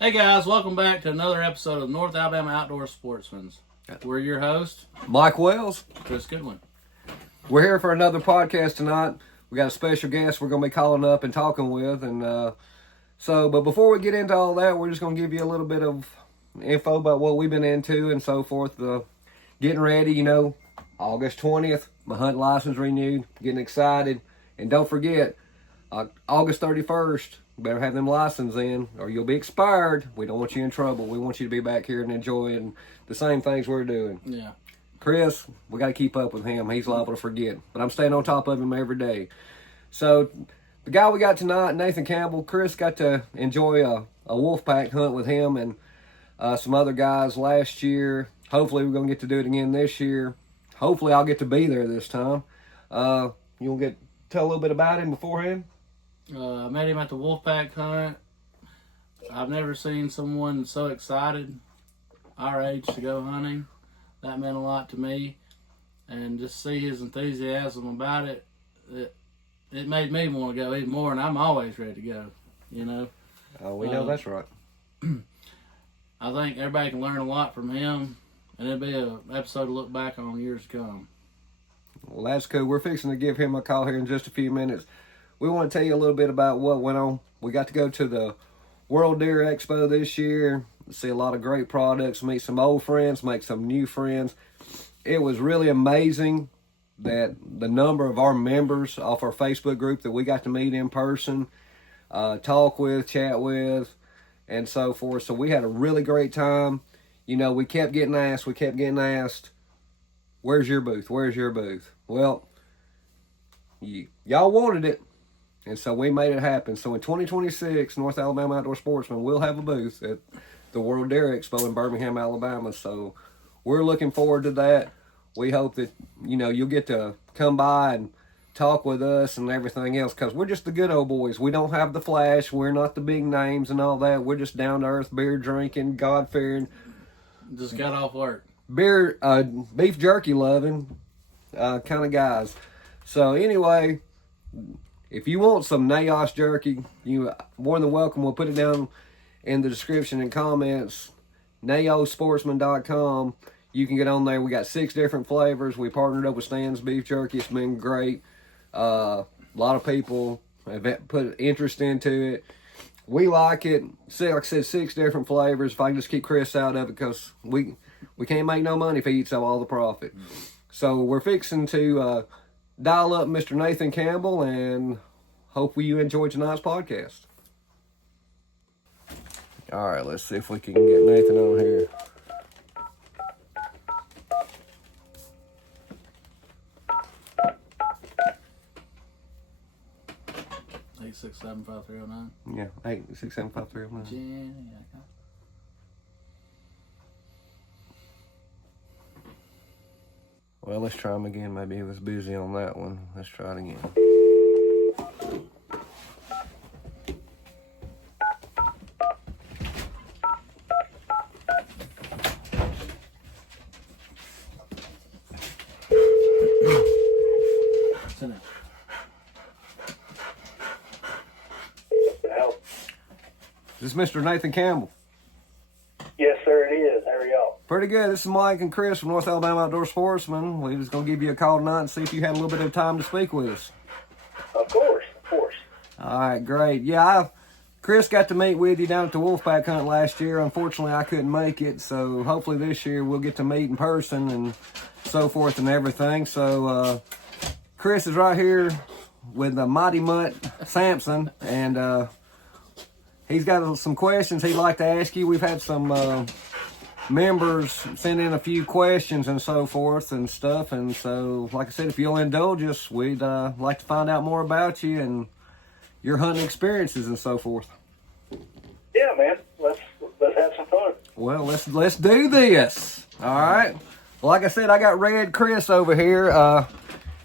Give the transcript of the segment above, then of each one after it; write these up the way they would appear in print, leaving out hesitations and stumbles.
Hey guys, welcome back to another episode of North Alabama Outdoor Sportsmen. We're your hosts, Mike Wells. Chris Goodwin. We're here for another podcast tonight. We got a special guest we're going to be calling up and talking with. But before we get into all that, we're just going to give you a little bit of info about what we've been into and so forth. Getting ready, August 20th, my hunt license renewed, getting excited. And don't forget, August 31st, you better have them license in or you'll be expired. We don't want you in trouble. We want you to be back here and enjoying the same things we're doing. Yeah. Chris, we got to keep up with him. He's liable to forget. But I'm staying on top of him every day. So, the guy we got tonight, Nathan Campbell, Chris got to enjoy a wolf pack hunt with him and some other guys last year. Hopefully, we're going to get to do it again this year. Hopefully, I'll get to be there this time. You want to tell a little bit about him beforehand? I met him at the Wolfpack hunt. I've never seen someone so excited our age to go hunting. That meant a lot to me. And just see his enthusiasm about it, it made me want to go even more, and I'm always ready to go, Oh, we know that's right. I think everybody can learn a lot from him, and it'll be an episode to look back on years to come. Well, that's cool. We're fixing to give him a call here in just a few minutes. We want to tell you a little bit about what went on. We got to go to the World Deer Expo this year, see a lot of great products, meet some old friends, make some new friends. It was really amazing that the number of our members off our Facebook group that we got to meet in person, talk with, chat with, and so forth. So we had a really great time. We kept getting asked, where's your booth? Where's your booth? Well, y'all wanted it. And so we made it happen. So in 2026, North Alabama Outdoor Sportsman will have a booth at the World Deer Expo in Birmingham, Alabama. So we're looking forward to that. We hope that, you'll get to come by and talk with us and everything else, because we're just the good old boys. We don't have the flash. We're not the big names and all that. We're just down to earth, beer drinking, God fearing. Just got off work. Beef jerky loving kind of guys. So anyway, if you want some Naos jerky, you more than welcome. We'll put it down in the description and comments. naosportsman.com. You can get on there. We got 6 different flavors. We partnered up with Stan's Beef Jerky. It's been great. A lot of people have put interest into it. We like it. Like I said, 6 different flavors. If I can just keep Chris out of it, because we can't make no money if he eats up all the profit. So we're fixing to dial up Mr. Nathan Campbell, and hope you enjoy tonight's podcast. All right, let's see if we can get Nathan on here. Eight 675 Yeah, 8675309. Yeah. Well, let's try him again. Maybe he was busy on that one. Let's try it again. Is this Mr. Nathan Campbell? Yes, sir, it is. How are y'all? Pretty good. This is Mike and Chris from North Alabama Outdoor Sportsman. We was going to give you a call tonight and see if you had a little bit of time to speak with us. Of course. All right, great. Yeah, Chris got to meet with you down at the Wolfpack hunt last year. Unfortunately, I couldn't make it, so hopefully this year we'll get to meet in person and so forth and everything. So Chris is right here with the Mighty Mutt Sampson, and he's got some questions he'd like to ask you. We've had some members send in a few questions and so forth and stuff. And so, like I said, if you'll indulge us, we'd like to find out more about you and your hunting experiences and so forth. Yeah, man. Let's have some fun. Well, let's do this. All right. Like I said, I got Red Chris over here.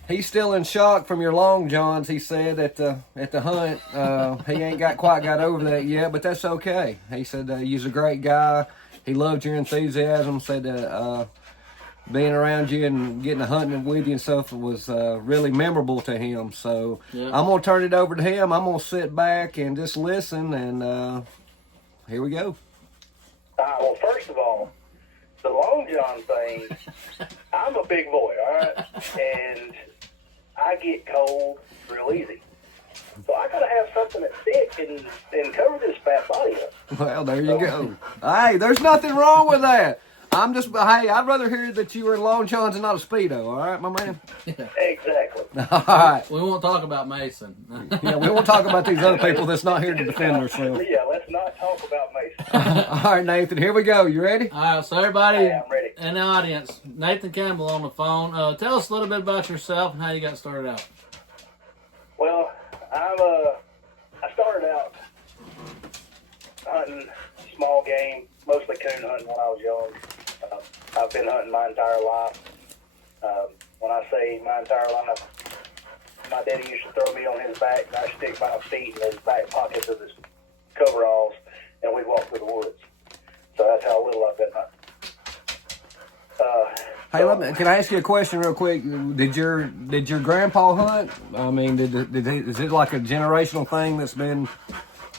He's still in shock from your long johns, he said, at the hunt. He ain't quite got over that yet, but that's okay. He said you're a great guy. He loved your enthusiasm, said being around you and getting to hunting with you and stuff was really memorable to him. So yeah. I'm going to turn it over to him. I'm going to sit back and just listen and here we go. Well, first of all, the Long John thing, I'm a big boy, all right? And I get cold real easy. So I got to have something that's thick and cover this fat body up. Well, there you go. Hey, there's nothing wrong with that. Hey, I'd rather hear that you were in Long Johns and not a Speedo, all right, my man? Exactly. All right. We won't talk about Mason. Yeah, we won't talk about these other people that's not here to defend themselves. Yeah, let's not talk about Mason. All right, Nathan, here we go. You ready? All right, so everybody Hey, I'm ready. in the audience, Nathan Campbell on the phone. Tell us a little bit about yourself and how you got started out. Well, I started out hunting small game, mostly coon hunting when I was young. I've been hunting my entire life. When I say my entire life, my daddy used to throw me on his back, and I'd stick my feet in his back pockets of his coveralls, and we'd walk through the woods. So that's how little I've been hunting. Hey, can I ask you a question real quick? Did your grandpa hunt? I mean, is it like a generational thing that's been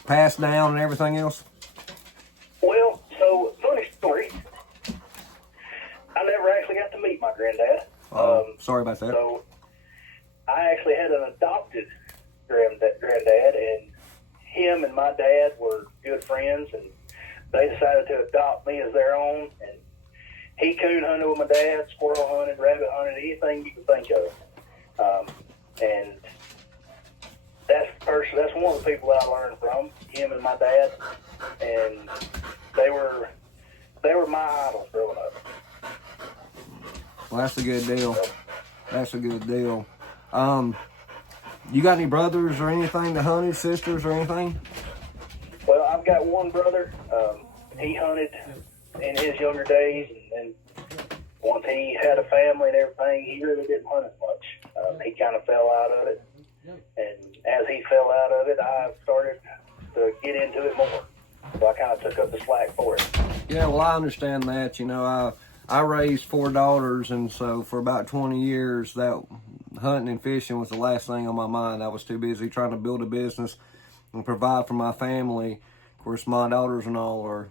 passed down and everything else? Well, so funny story. I never actually got to meet my granddad. Sorry about that. So I actually had an adopted granddad, and him and my dad were good friends, and they decided to adopt me as their own. And he coon hunted with my dad, squirrel hunted, rabbit hunted, anything you can think of. And that's one of the people that I learned from, him and my dad. And they were my idols growing up. Well, that's a good deal. That's a good deal. You got any brothers or anything that hunted, sisters or anything? Well, I've got one brother. He hunted in his younger days, and once he had a family and everything, he really didn't hunt as much. He kind of fell out of it, and as he fell out of it, I started to get into it more. So I kind of took up the slack for it. Yeah, well, I understand that. You know, I raised 4 daughters, and so for about 20 years, that hunting and fishing was the last thing on my mind. I was too busy trying to build a business and provide for my family. Of course, my daughters and all are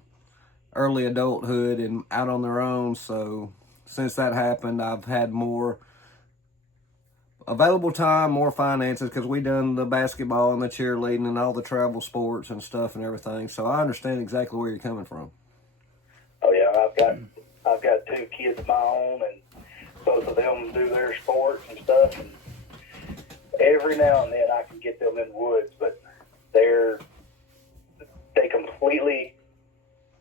early adulthood and out on their own, so since that happened, I've had more available time, more finances, because we done the basketball and the cheerleading and all the travel sports and stuff and everything, so I understand exactly where you're coming from. Oh yeah, I've got 2 kids of my own, and both of them do their sports and stuff, and every now and then I can get them in the woods, but they completely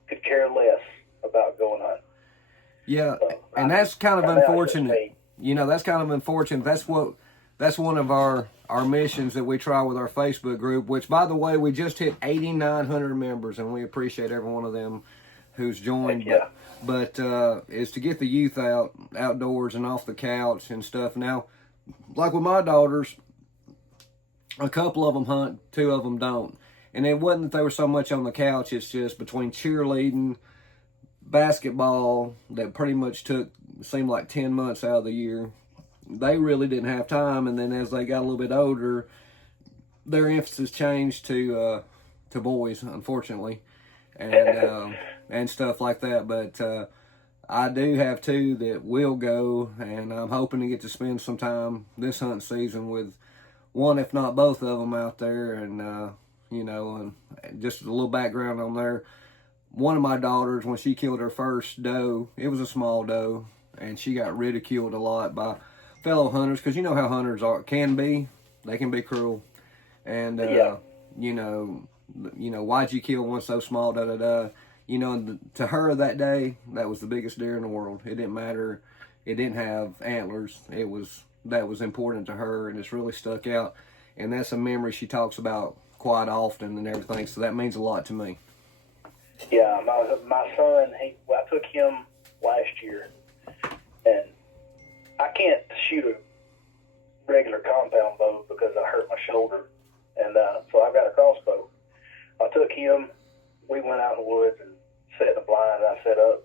could care less about going hunting. Yeah, So, and that's kind of unfortunate. You know, that's kind of unfortunate. That's one of our missions that we try with our Facebook group, which, by the way, we just hit 8,900 members, and we appreciate every one of them who's joined. Yeah. But is to get the youth outdoors and off the couch and stuff. Now, like with my daughters, a couple of them hunt, 2 of them don't. And it wasn't that they were so much on the couch, it's just between cheerleading, basketball, that pretty much seemed like 10 months out of the year. They really didn't have time, and then as they got a little bit older, their emphasis changed to boys, unfortunately, and stuff like that. But I do have 2 that will go, and I'm hoping to get to spend some time this hunting season with one, if not both of them out there. And you know, and just a little background on there. One of my daughters, when she killed her first doe, it was a small doe, and she got ridiculed a lot by fellow hunters, because you know how hunters can be. They can be cruel. And, you know, why'd you kill one so small, da-da-da. You know, to her that day, that was the biggest deer in the world. It didn't matter. It didn't have antlers. That was important to her, and it's really stuck out. And that's a memory she talks about quite often and everything, so that means a lot to me. Yeah, my son, I took him last year, and I can't shoot a regular compound bow because I hurt my shoulder, and so I've got a crossbow. I took him, we went out in the woods and set in the blind, I set up.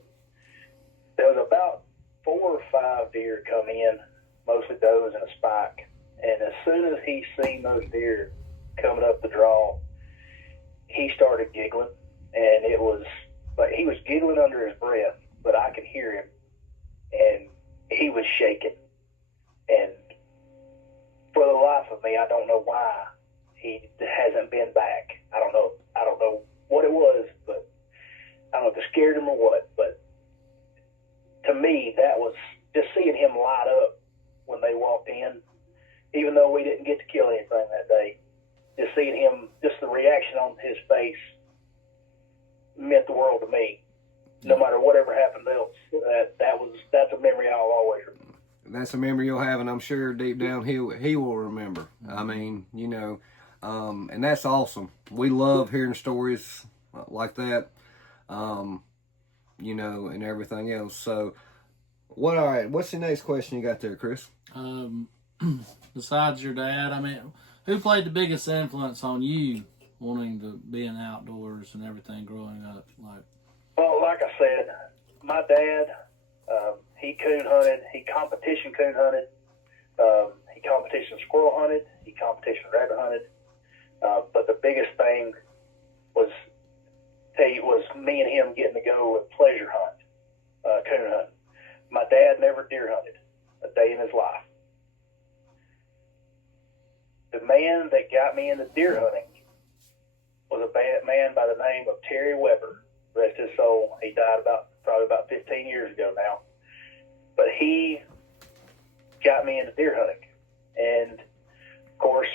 There was about 4 or 5 deer come in, mostly does and a spike, and as soon as he seen those deer coming up the draw, he started giggling, and it was like he was giggling under his breath, but I could hear him, and he was shaking. And for the life of me, I don't know why he hasn't been back. I don't know what it was, but I don't know if it scared him or what. But to me, that was just seeing him light up when they walked in, even though we didn't get to kill anything that day. Just seeing him, just the reaction on his face meant the world to me. No matter whatever happened else, that's a memory I'll always remember. That's a memory you'll have, and I'm sure deep down he will remember. I mean, you know, and that's awesome. We love hearing stories like that, you know, and everything else. So, all right, what's the next question you got there, Chris? Besides your dad, I mean, who played the biggest influence on you wanting to be in outdoors and everything growing up? Well, like I said, my dad, he coon hunted, he competition coon hunted, he competition squirrel hunted, he competition rabbit hunted. But the biggest thing was me and him getting to go and pleasure hunt, coon hunt. My dad never deer hunted a day in his life. The man that got me into deer hunting was a man by the name of Terry Weber. Rest his soul. He died probably about 15 years ago now. But he got me into deer hunting. And, of course,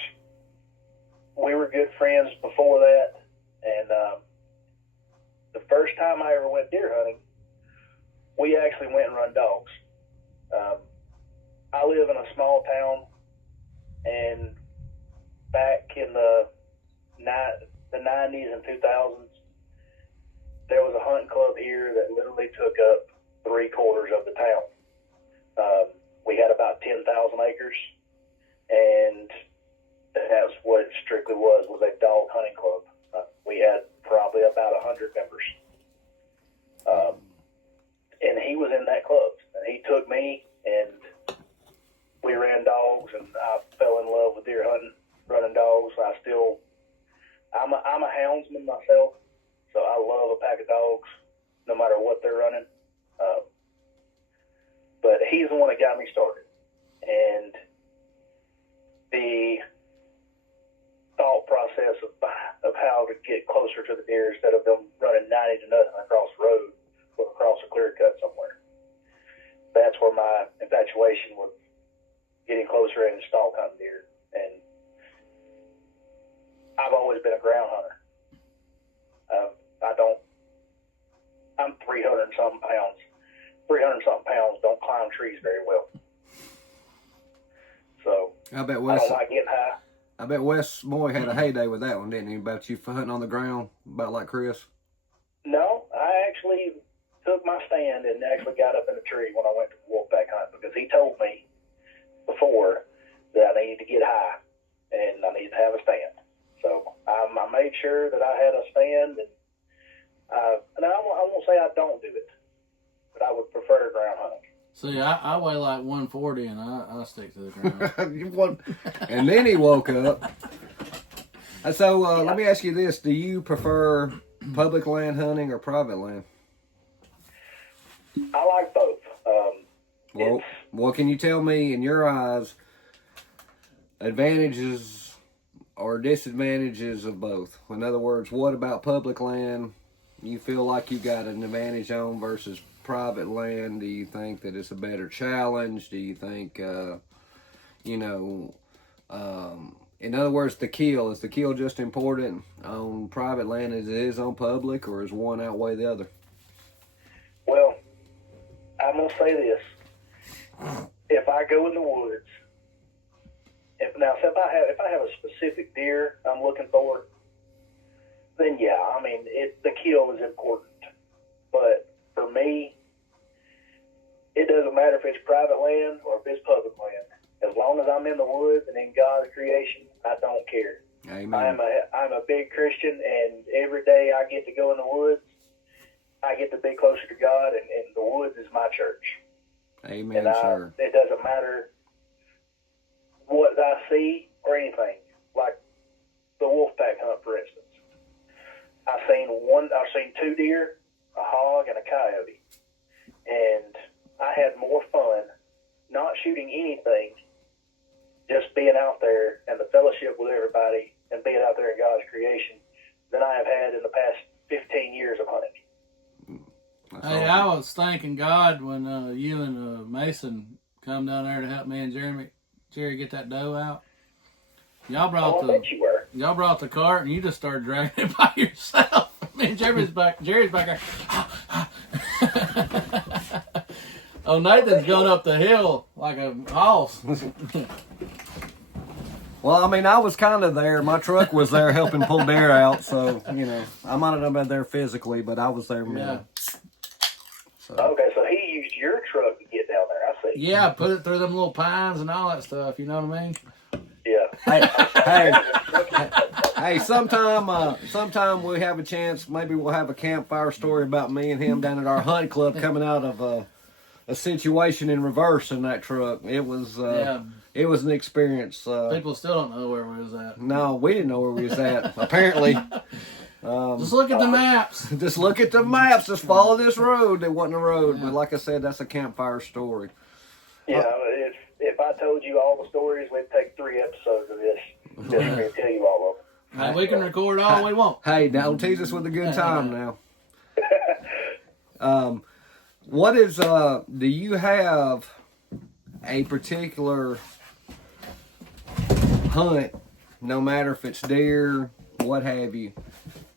we were good friends before that. And the first time I ever went deer hunting, we actually went and run dogs. I live in a small town, and back in the 90s and 2000s, there was a hunting club here that literally took up 3/4 of the town. We had about 10,000 acres, and that's what it strictly was a dog hunting club. We had probably about 100 members. And he was in that club, and he took me, and we ran dogs, and I fell in love with deer hunting, running dogs. I'm a houndsman myself, so I love a pack of dogs, no matter what they're running. But he's the one that got me started. And the thought process of how to get closer to the deer instead of them running 90 to nothing across the road or across a clear cut somewhere. That's where my infatuation was, getting closer and stalk hunting deer. And I've always been a ground hunter. I'm 300 and something pounds. 300 and something pounds don't climb trees very well. So I don't like getting high. I bet Wes Moy had a heyday with that one, didn't he? About you hunting on the ground, about like Chris. No, I actually took my stand and actually got up in a tree when I went to wolfpack hunt, because he told me before that I needed to get high and I needed to have a stand. So I made sure that I had a stand, and I won't say I don't do it, but I would prefer ground hunting. See, I weigh like 140, and I stick to the ground. And then he woke up. So let me ask you this: do you prefer public land hunting or private land? I like both. Well, can you tell me, in your eyes, advantages or disadvantages of both? In other words, what about public land you feel like you got an advantage on versus private land? Do you think that it's a better challenge? Do you think, in other words, is the kill just important on private land as it is on public, or is one outweigh the other? Well, I'm going to say this. If I go in the woods, if I have a specific deer I'm looking for, then yeah, I mean, the kill is important. But for me, it doesn't matter if it's private land or if it's public land. As long as I'm in the woods and in God's creation, I don't care. Amen. I'm a big Christian, and every day I get to go in the woods, I get to be closer to God, and the woods is my church. Amen, and sir. It doesn't matter what I see or anything. Like the wolfpack hunt, for instance. I've seen 2 deer, a hog, and a coyote. And I had more fun not shooting anything, just being out there and the fellowship with everybody and being out there in God's creation than I have had in the past 15 years of hunting. Hey, I was thanking God when you and Mason come down there to help me and Jerry get that doe out. Y'all brought I bet you were. Y'all brought the cart and you just started dragging it by yourself. Me and Jerry's back there. Oh, Nathan's going up the hill like a horse. Well, I mean, I was kind of there. My truck was there helping pull deer out, so, you know, I might have not been there physically, but I was there. Yeah. So. Okay, so he used your truck to get down there. I see. Yeah, put it through them little pines and all that stuff. You know what I mean? Yeah. Hey, sometime we have a chance. Maybe we'll have a campfire story about me and him down at our hunt club coming out of a situation in reverse in that truck. It was It was an experience. People still don't know where we was at. No, we didn't know where we was at. Apparently. Just look at the maps. Just look at the maps. Just follow this road. It wasn't a road, but like I said, that's a campfire story. Yeah, if I told you all the stories, we'd take 3 episodes of this just for me to tell you all of them. Hey, we can record all we want. Hey, don't tease us with a good time now. What is, do you have a particular hunt, no matter if it's deer, what have you,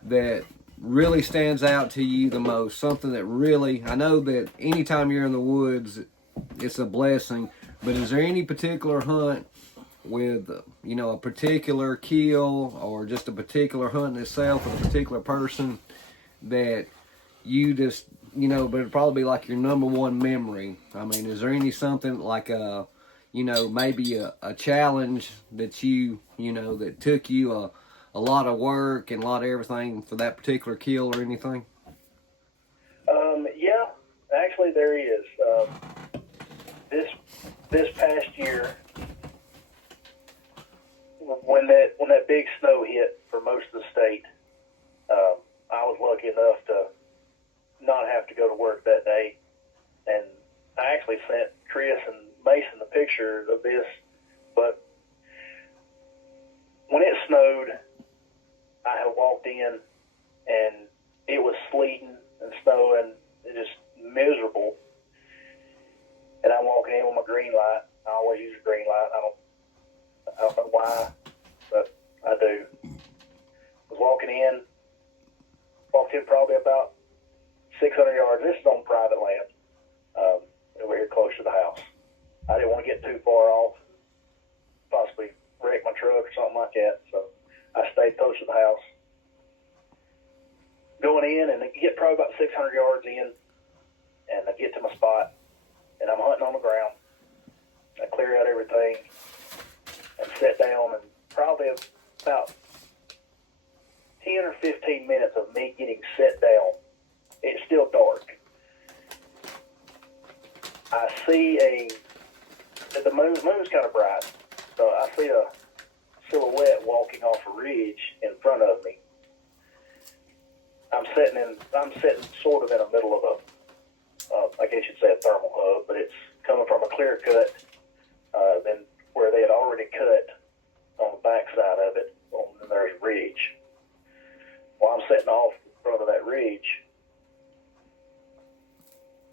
that really stands out to you the most? Something that really, I know that anytime you're in the woods, it's a blessing, but is there any particular hunt with, you know, a particular kill or just a particular hunt in itself with a particular person that you just, you know, but it'd probably be like your number one memory? I mean, is there any something like a, you know, maybe a challenge that you know, that took you a lot of work and a lot of everything for that particular kill or anything? Yeah, actually there is. This past year, when that big snow hit for most of the state, I was lucky enough to not have to go to work that day, and I actually sent Chris and Mason the picture of this. But when it snowed, I had walked in and it was sleeting and snowing, just miserable. And I'm walking in with my green light. I always use a green light. I don't know why, but I do. Was walked in probably about 600 yards. This is on private land, over here close to the house. I didn't want to get too far off, possibly wreck my truck or something like that, so I stayed close to the house. Going in, and I get probably about 600 yards in, and I get to my spot, and I'm hunting on the ground. I clear out everything and sit down, and probably about 10 or 15 minutes of me getting set down, it's still dark. I see the moon's kind of bright, so I see a silhouette walking off a ridge in front of me. I'm sitting sort of in the middle of I guess you'd say a thermal hub, but it's coming from a clear cut, than where they had already cut on the backside of it, and there's a ridge. Well, I'm sitting off in front of that ridge,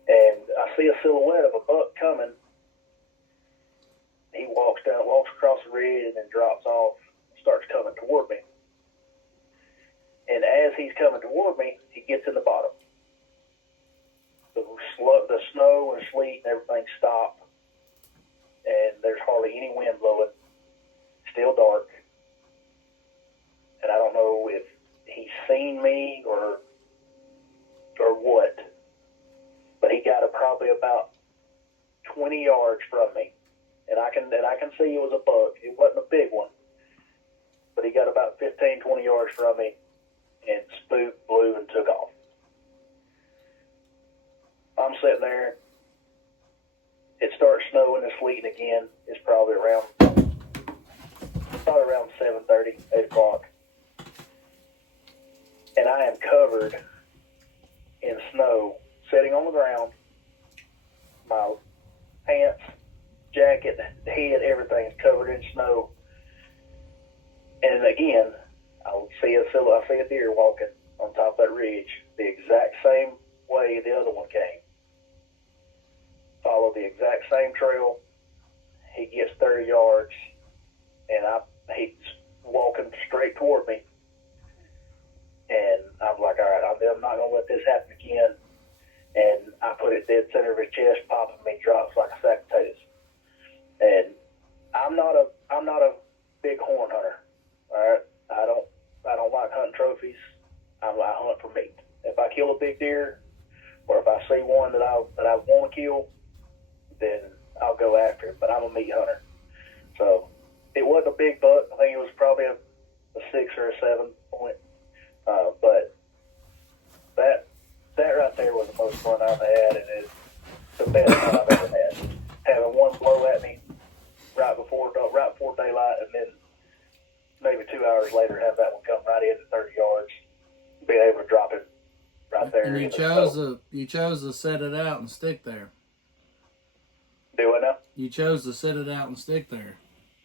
and I see a silhouette of a buck coming. He walks across the ridge and then drops off, starts coming toward me. And as he's coming toward me, he gets in the bottom. The snow and sleet and everything stop, and there's hardly any wind blowing. Still dark. And I don't know if he's seen me or what, but he got probably about 20 yards from me. And I can see it was a buck. It wasn't a big one, but he got about 15, 20 yards from me, and spooked, blew, and took off. I'm sitting there. It starts snowing and sleeting again. It's probably around 7:30, 8 o'clock. And I am covered in snow, sitting on the ground. My pants, jacket, head, everything is covered in snow. And again, I see a deer walking on top of that ridge, the exact same way the other one came. Follow the exact same trail. He gets 30 yards, and he's walking straight toward me. And I'm like, all right, I'm not going to let this happen again. And I put it dead center of his chest, popping me, drops like a sack of potatoes. And I'm not a big horn hunter. All right, I don't like hunting trophies. I hunt for meat. If I kill a big deer, or if I see one that I want to kill, then I'll go after it. But I'm a meat hunter. So it wasn't a big buck. I think it was probably a 6 or a 7 point. But that right there was the most fun I've had, and it's the best fun I've ever had. Having one blow at me right before daylight, and then maybe 2 hours later have that one come right in at 30 yards, being able to drop it right there. And you chose to set it out and stick there. Do what now? You chose to set it out and stick there.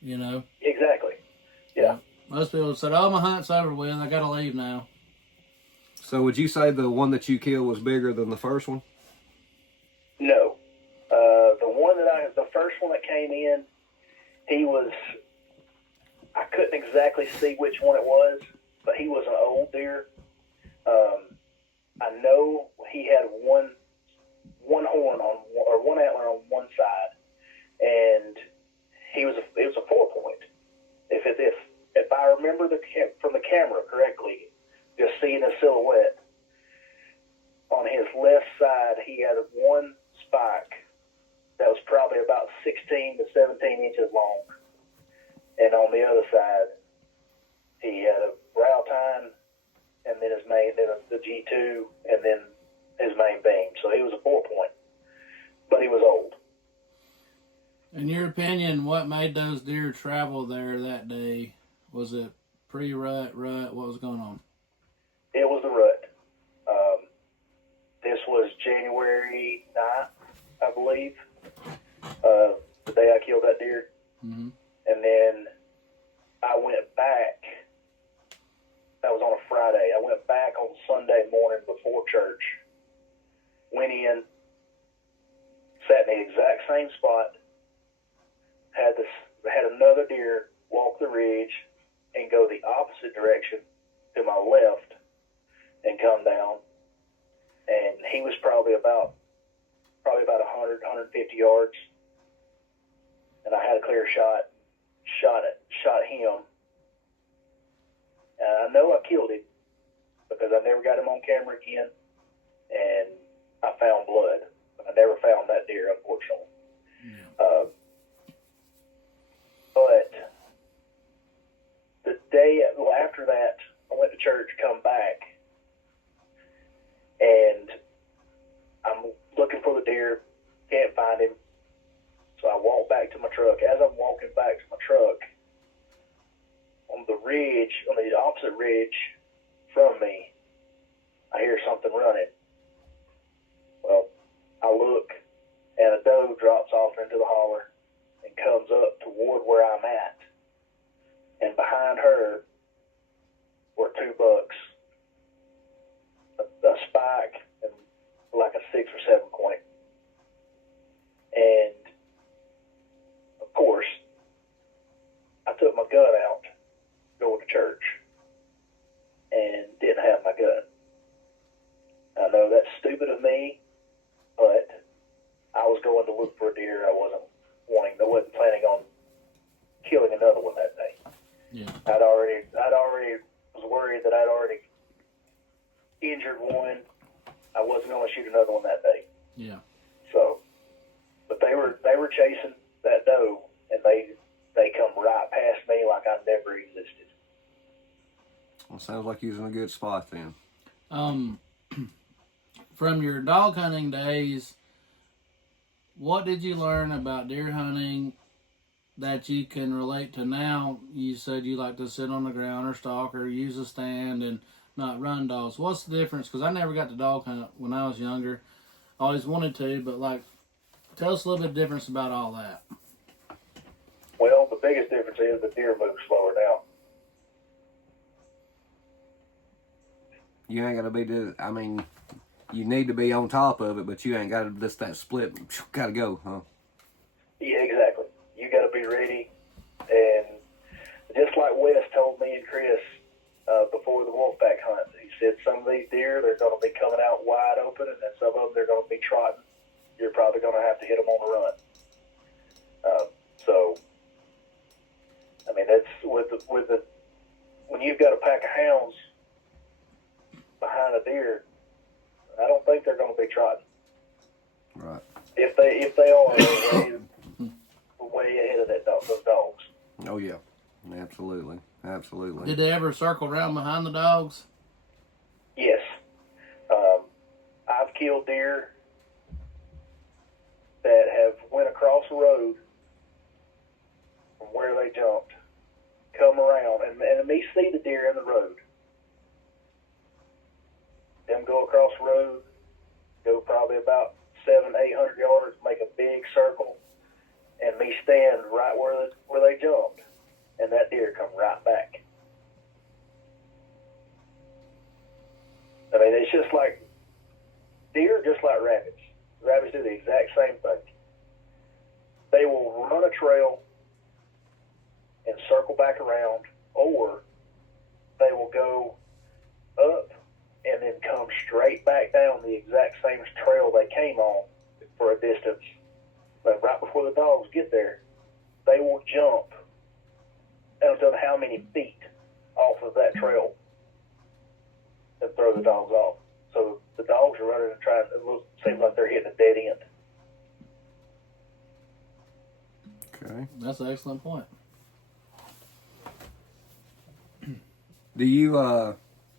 You know. Exactly. Yeah. Most people said, "Oh, my hunt's over with. I got to leave now." So would you say the one that you killed was bigger than the first one? No. The first one that came in, I couldn't exactly see which one it was, but he was an old deer. I know he had one horn or one antler on one side, and it was a 4 point. If I remember from the camera correctly, just seeing a silhouette, on his left side he had one spike that was probably about 16 to 17 inches long, and on the other side he had a brow tine, and then the G2, and then his main beam. So he was a 4 point, but he was old. In your opinion, what made those deer travel there that day? Was it pre-rut, rut? What was going on? It was the rut. This was January 9th, I believe, the day I killed that deer. Mm-hmm. And then I went back. That was on a Friday. I went back on Sunday morning before church. Went in, sat in the exact same spot. Had another deer walk the ridge and go the opposite direction to my left and come down. And he was probably about 100, 150 yards. And I had a clear shot, shot him. And I know I killed him because I never got him on camera again. And I found blood. I never found that deer, unfortunately. Yeah. But the day after that, I went to church, come back, and I'm looking for the deer, can't find him. So I walk back to my truck. As I'm walking back to my truck, on the opposite ridge from me, I hear something running. Well, I look, and a doe drops off into the holler and comes up toward where I'm at. And behind her were 2 bucks, a spike and like a 6 or 7 point. And of course, I took my gun out, going to church, and didn't have my gun. I know that's stupid of me, but I was going to look for a deer. I wasn't planning on killing another one that day. Yeah. I'd already was worried that I'd already injured one. I wasn't going to shoot another one that day. Yeah. So, but they were chasing that doe, and they come right past me like I never existed. Well, sounds like you was in a good spot then. From your dog hunting days, what did you learn about deer hunting that you can relate to now? You said you like to sit on the ground or stalk or use a stand, and not run dogs. What's the difference? Because I never got to dog hunt when I was younger. I always wanted to, but like, tell us a little bit difference about all that. Well, the biggest difference is the deer move slower now. You ain't got to be, I mean, you need to be on top of it, but you ain't got to just that split. Got to go, huh? Yeah, exactly. You got to be ready. And just like Wes told me and Chris before the wolfpack hunt, he said some of these deer, they're going to be coming out wide open, and then some of them, they're going to be trotting. You're probably going to have to hit them on the run. So, I mean, that's with the when you've got a pack of hounds behind a deer, I don't think they're going to be trotting. Right. If they are, they're way ahead of those dogs. Oh yeah, absolutely. Did they ever circle around behind the dogs? Yes. I've killed deer that have went across the road from where they jumped, come around, and me see the deer in the road. Them go across the road, go probably about 700-800 yards, make a big circle, and me stand right where they jumped, and that deer come right back. I mean, it's just like deer, just like rabbits. Rabbits do the exact same thing. They will run a trail and circle back around, or they will go up and then come straight back down the exact same trail they came on for a distance. But right before the dogs get there, they will jump, I don't know how many feet off of that trail and throw the dogs off. So the dogs are running and trying, it seems like they're hitting a dead end. Okay. That's an excellent point. Do you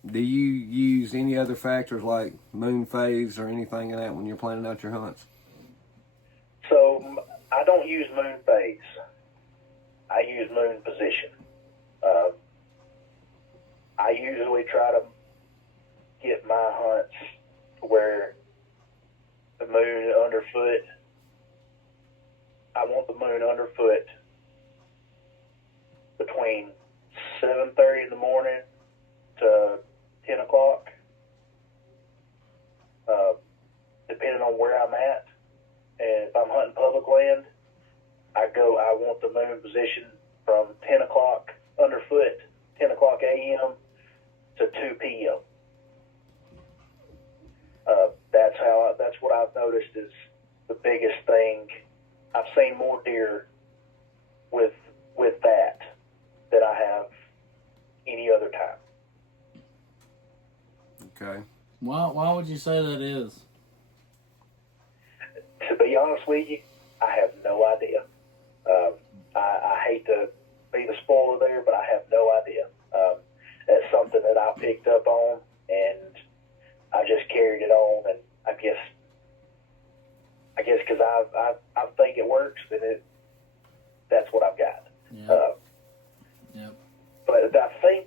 use any other factors like moon phase or anything in that when you're planning out your hunts? So I don't use moon phase. I use moon position. I usually try to get my hunts to where the moon underfoot, I want the moon underfoot between 7:30 in the morning to 10 o'clock, depending on where I'm at. And if I'm hunting public land, I want the moon position from 10 o'clock underfoot, 10 o'clock a.m. to 2 p.m. That's what I've noticed is the biggest thing. I've seen more deer with that I have any other time. Okay. Why would you say that is? To be honest with you, I have no idea. I hate to be the spoiler there, but I have no idea. That's something that I picked up on, and I just carried it on, and I guess because I think it works, then that's what I've got. Yeah. Yep. But I think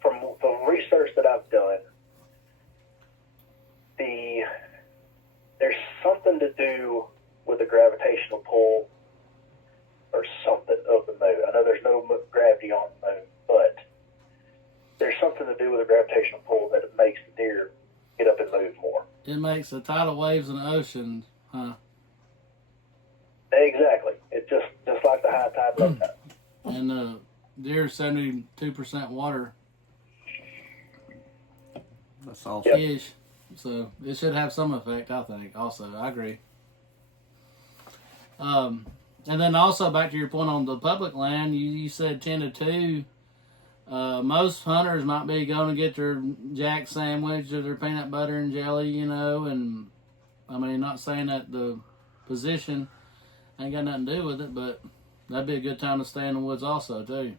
from the research that I've done, there's something to do with the gravitational pull or something of the moon. I know there's no gravity on the moon, but there's something to do with the gravitational pull that it makes the deer get up and move more. It makes the tidal waves in the ocean, huh? Exactly. It's just like the high tide, low tide. And the deer 72% water. That's awesome. Ish. So it should have some effect, I think. Also, I agree. And then also back to your point on the public land, you said 10 to 2. Most hunters might be going to get their jack sandwich or their peanut butter and jelly, and I mean, not saying that the position ain't got nothing to do with it, but that'd be a good time to stay in the woods also, too.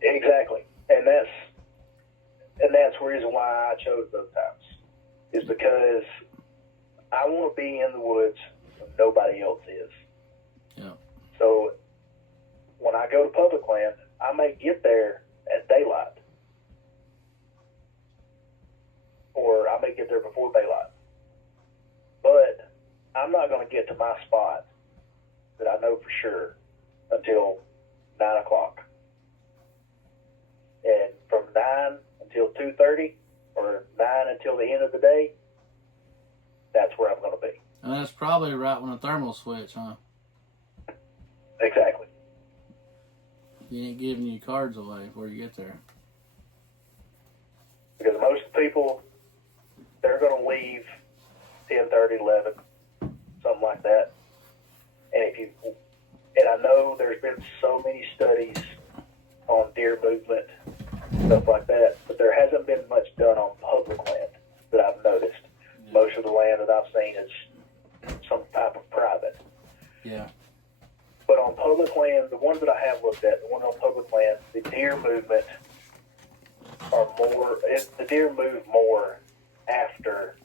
Exactly. And that's the reason why I chose those times, is because I want to be in the woods when nobody else is. Yeah. So when I go to public land, I may get there at daylight. may get there before daylight. But I'm not going to get to my spot that I know for sure until 9 o'clock. And from 9 until 2:30 or 9 until the end of the day, that's where I'm going to be. And that's probably right when a thermal switch, huh? Exactly. You ain't giving your cards away before you get there. Because most people, they're going to leave 10:30, 11, something like that. And I know there's been so many studies on deer movement, stuff like that, but there hasn't been much done on public land that I've noticed. Yeah. Most of the land that I've seen is some type of private. Yeah. But on public land, the ones that I have looked at, the one on public land, the deer movement the deer move more after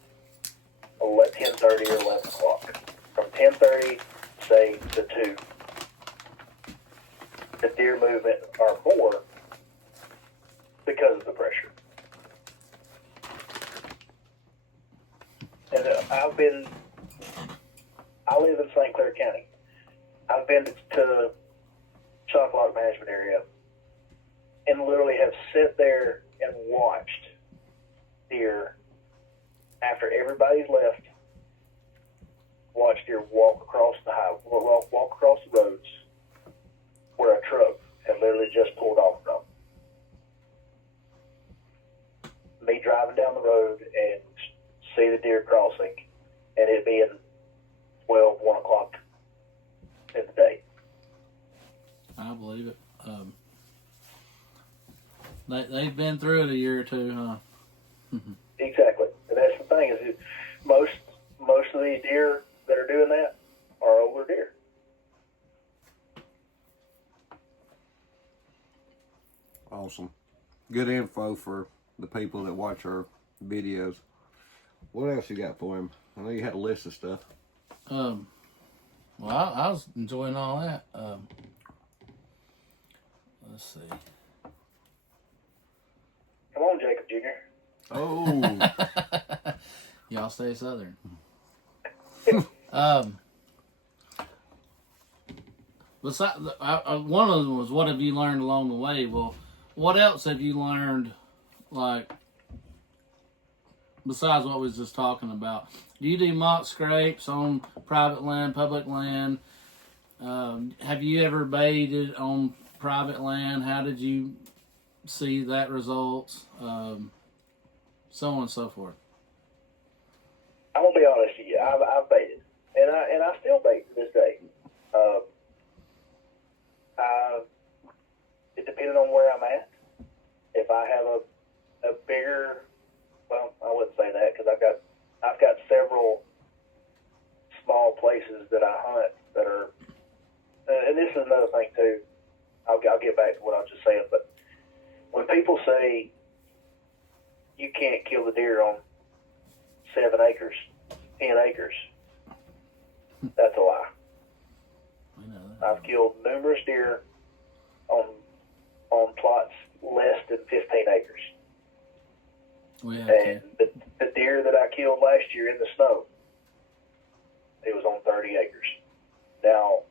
10:30 or 11 o'clock. From 10:30, say, to 2, the deer movement are more because of the pressure. And I live in St. Clair County. I've been to Chalk Lock Management Area and literally have sat there and watched deer after everybody's left. Watch deer walk across the walk across the roads where a truck had literally just pulled off from. Me driving down the road and see the deer crossing, and it being 12, 1 o'clock in the day. I believe it. They've been through it a year or two, huh? Exactly. And that's the thing, is most of these deer that are doing that are older deer. Awesome. Good info for the people that watch our videos. What else you got for him? I know you had a list of stuff. Well, I was enjoying all that. Let's see. Come on, Jacob Jr. Oh. Y'all stay Southern. Besides, one of them was, what have you learned along the way? Well, what else have you learned, like, besides what we was just talking about? Do you do mock scrapes on private land, public land? Have you ever baited on private land? How did you see that results? So on and so forth. I'm gonna be honest with you. I've baited, and I still bait to this day. It depending on where I'm at. If I have a bigger, well, I wouldn't say that, because I've got several small places that I hunt that are, and this is another thing too. I'll get back to what I was just saying, but when people say you can't kill the deer on 7 acres, 10 acres, that's a lie. I know that. I've killed numerous deer on plots less than 15 acres. We have And to. the deer that I killed last year in the snow, it was on 30 acres. Now,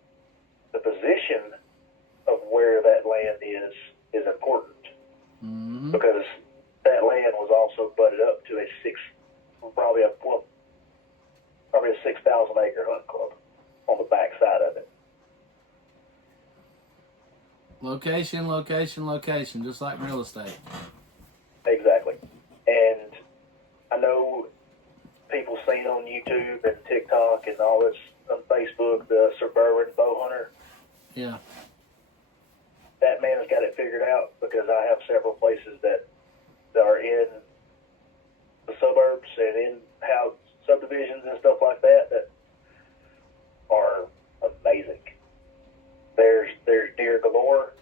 the position of where that land is important, Mm-hmm. because that land was also butted up to probably a 6,000 acre hunt club on the back side of it. Location, location, location, just like real estate. Exactly. And I know people seen on YouTube and TikTok and all this on Facebook, the suburban bow hunter. Yeah. That man has got it figured out, because I have several places that are in the suburbs and in house subdivisions and stuff like that are amazing. There's deer galore,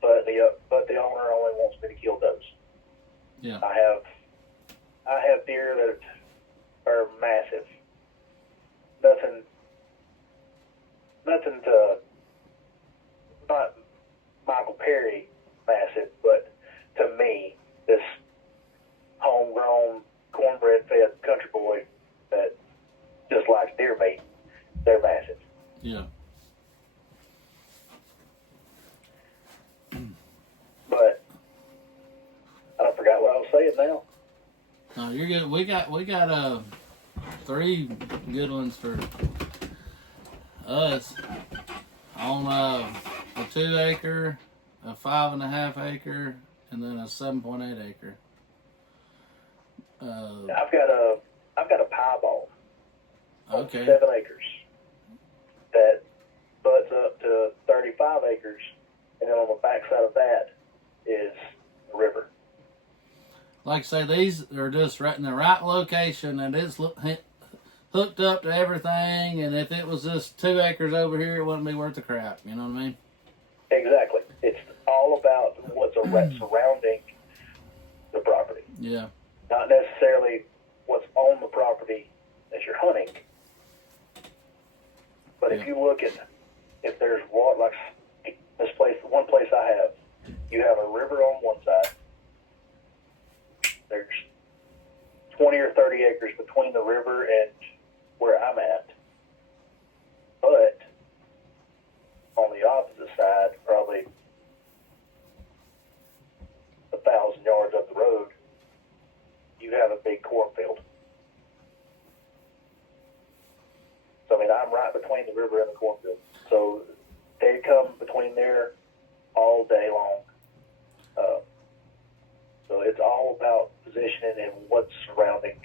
but the owner only wants me to kill those. Yeah. I have deer that are massive. Nothing to, not Michael Perry massive, but to me, this homegrown Yeah. But I don't forgot what I was saying now. No, you're good. We got 3 good ones for us on a 2 acre, a 5.5 acre, and then a 7.8 acre. I've got a piebald on Okay. 7 acres that butts up to 35 acres, and then on the backside of that is the river. Like I say, these are just right in the right location, and it's hooked up to everything. And if it was just 2 acres over here, it wouldn't be worth the crap. You know what I mean? Exactly. It's all about what's surrounding the property. Yeah. Not necessarily what's on the property that you're hunting. But if you look at, if there's what, like this place, the one place I have, you have a river on one side. There's 20 or 30 acres between the river and where I'm at. But on the opposite side, probably 1,000 yards up the road, you have a big cornfield. So, I mean, I'm right between the river and the cornfield. So they come between there all day long. So it's all about positioning and what's surrounding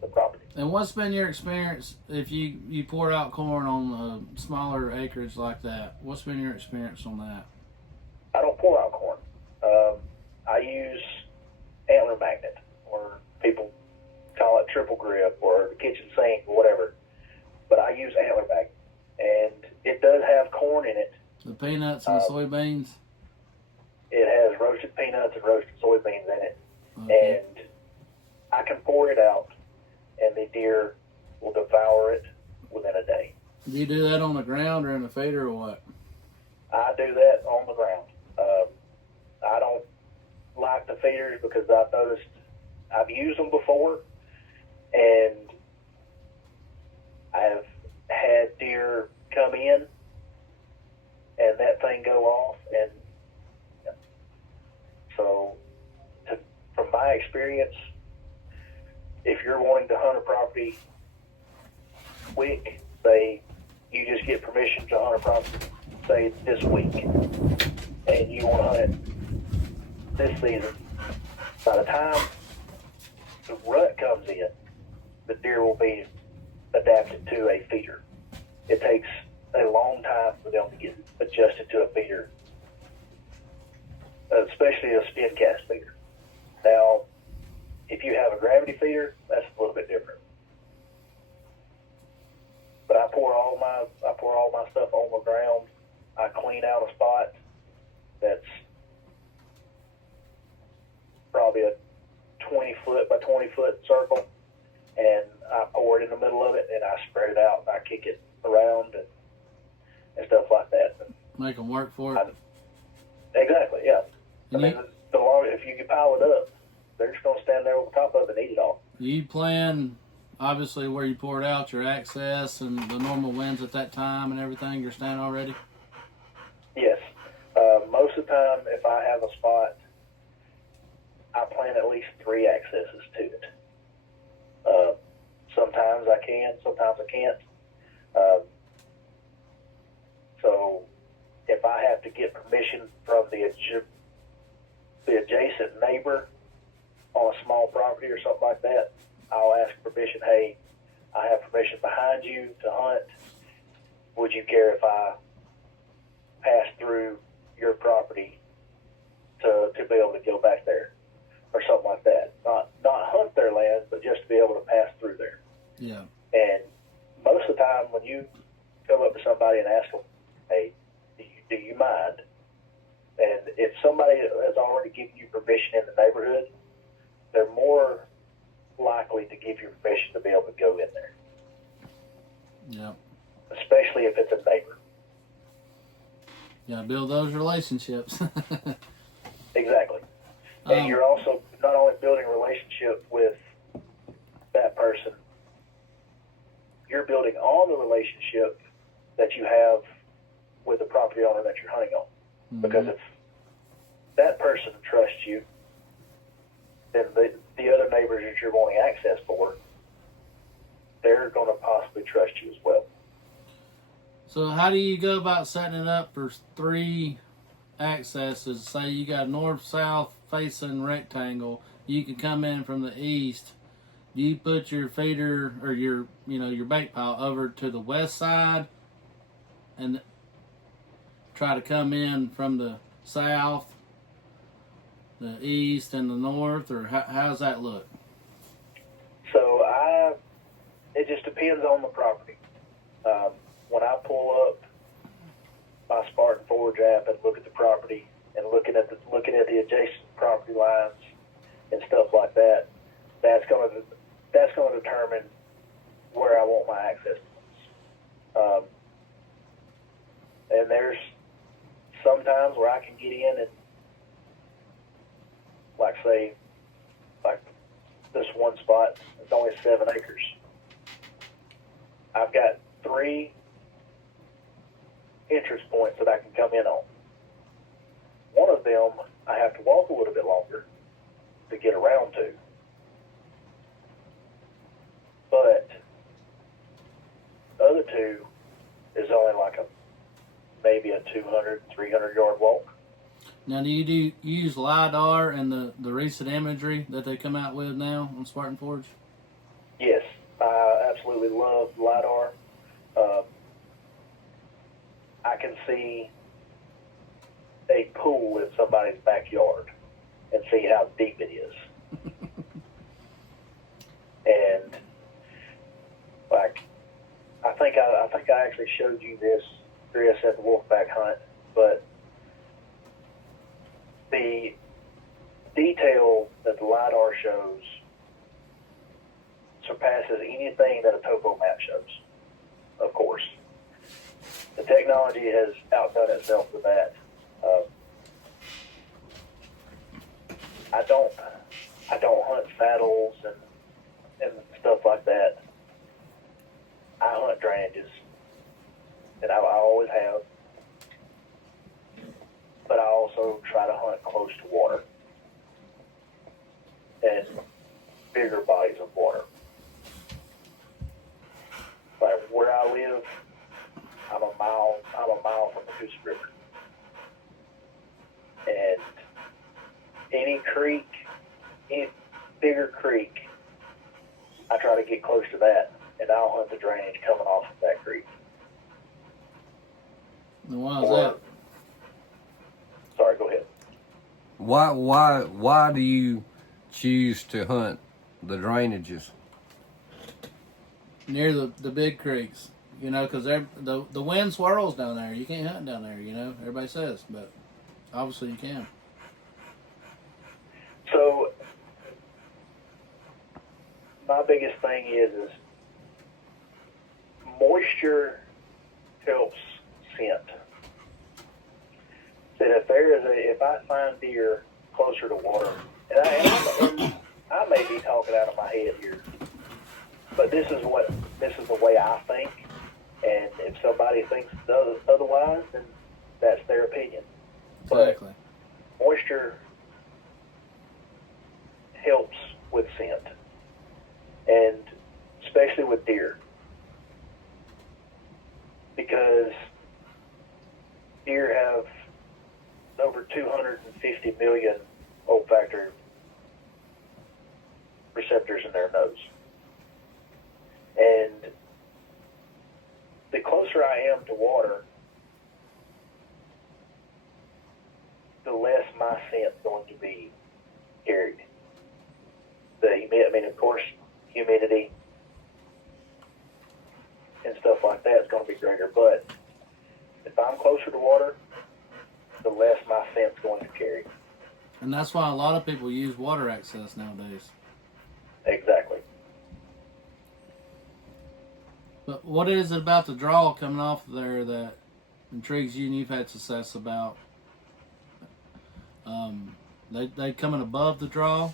the property. And what's been your experience if you pour out corn on smaller acreage like that? What's been your experience on that? I don't pour out corn. I use antler magnet, or people call it triple grip, or the kitchen sink, or whatever. But I use antler magnet, and it does have corn in it. The peanuts and the soybeans? It has roasted peanuts and roasted soybeans in it. Okay. And I can pour it out, and the deer will devour it within a day. Do you do that on the ground or in a feeder or what? I do that on the ground. I don't like the feeders because I've noticed I've used them before, and I've had deer come in and that thing go off, and so from my experience, if you're wanting to hunt a property quick, say you just get permission to hunt a property, say this week, and you want to hunt it this season, by the time the rut comes in, the deer will be adapted to a feeder. It takes a long time for them to get adjusted to a feeder, especially a spin cast feeder. Now, if you have a gravity feeder, that's a little bit different. But I pour all my stuff on the ground. I clean out a spot that's probably a 20-foot by 20-foot circle, and I pour it in the middle of it, and I spread it out, and I kick it around and stuff like that. Make them work for it? Exactly, yeah. I mean, if you can pile it up, they're just going to stand there over top of it and eat it all. You plan, obviously, where you pour it out, your access and the normal winds at that time and everything, you're standing already? Yes. Most of the time, if I have a spot, I plan at least 3 accesses to it. Sometimes I can, sometimes I can't. So if I have to get permission from the adjacent neighbor on a small property or something like that, I'll ask permission. Hey, I have permission behind you to hunt. Would you care if I pass through your property to be able to go back there, or something like that? Not hunt their land, but just to be able to pass through there. Yeah. And most of the time, when you come up to somebody and ask them, "Hey, do you mind?" And if somebody has already given you permission in the neighborhood, they're more likely to give you permission to be able to go in there. Yeah. Especially if it's a neighbor. You gotta build those relationships. Exactly. And you're also not only building a relationship with that person, you're building on the relationship that you have with the property owner that you're hunting on. Because if that person trusts you, then the other neighbors that you're wanting access for, they're going to possibly trust you as well. So how do you go about setting it up for 3 accesses? Say you got north-south facing rectangle. You can come in from the east. Do you put your feeder or your bait pile over to the west side and try to come in from the south, the east, and the north, or how's that look? So it just depends on the property. When I pull up my Spartan Forge app and look at the property and looking at the adjacent property lines and stuff like that, that's going to determine where I want my access points. And there's sometimes where I can get in and, like this one spot, it's only 7 acres. I've got 3 entrance points that I can come in on. One of them I have to walk a little bit longer to get around to. But the other 2 is only like maybe a 200, 300 yard walk. Now, do you use LiDAR and the recent imagery that they come out with now on Spartan Forge? Yes, I absolutely love LiDAR. I can see a pool in somebody's backyard and see how deep it is. And I think I actually showed you this, Chris, at the Wolfpack hunt, but the detail that the LiDAR shows surpasses anything that a topo map shows, of course. The technology has outdone itself with that. I don't hunt saddles and stuff like that. I hunt drainages, and I always have. But I also try to hunt close to water and bigger bodies of water. Like where I live, I'm a mile from the Coosa River, and any creek, any bigger creek, I try to get close to that, and I'll hunt the drainage coming off of that creek. And why is that? Sorry, go ahead. Why do you choose to hunt the drainages? Near the big creeks, because the wind swirls down there. You can't hunt down there, everybody says, but obviously you can. So my biggest thing is moisture helps scent. That if I find deer closer to water, and I may be talking out of my head here, but this is the way I think, and if somebody thinks otherwise, then that's their opinion. Exactly. But moisture helps with scent, and especially with deer, because deer have over 250 million olfactory receptors in their nose. And the closer I am to water, the less my scent's going to be carried. Of course, humidity and stuff like that is going to be greater, but if I'm closer to water, the less my scent's going to carry. And that's why a lot of people use water access nowadays. Exactly. But what is it about the draw coming off there that intrigues you and you've had success about? They coming above the draw,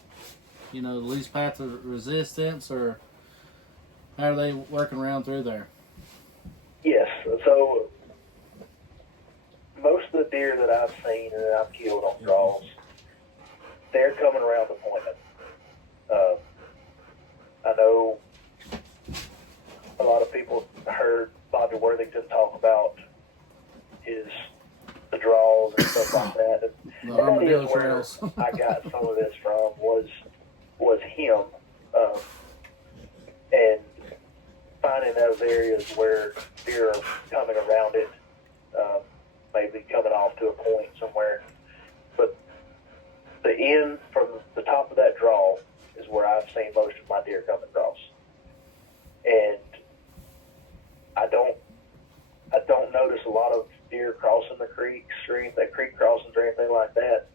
the least path of resistance, or how are they working around through there? Yes. So most of the deer that I've seen and that I've killed on draws, they're coming around the point. I know a lot of people heard Bobby Worthington talk about the draws and stuff like that. And that is where trails. I got some of this from was him, and finding those areas where deer are coming around it, maybe coming off to a point somewhere. But the end from the top of that draw is where I've seen most of my deer come across. And I don't notice a lot of deer crossing the creeks or anything, creek crossings or anything like that.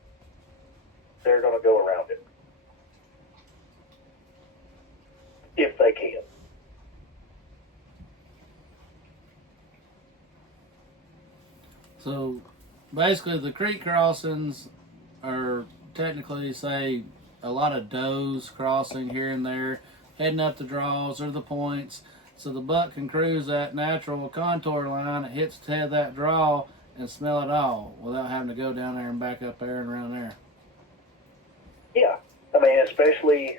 They're going to go around it if they can. So basically, the creek crossings are technically, say, a lot of does crossing here and there, heading up the draws or the points. So the buck can cruise that natural contour line, it hits the head of that draw, and smell it all without having to go down there and back up there and around there. Yeah, I mean, especially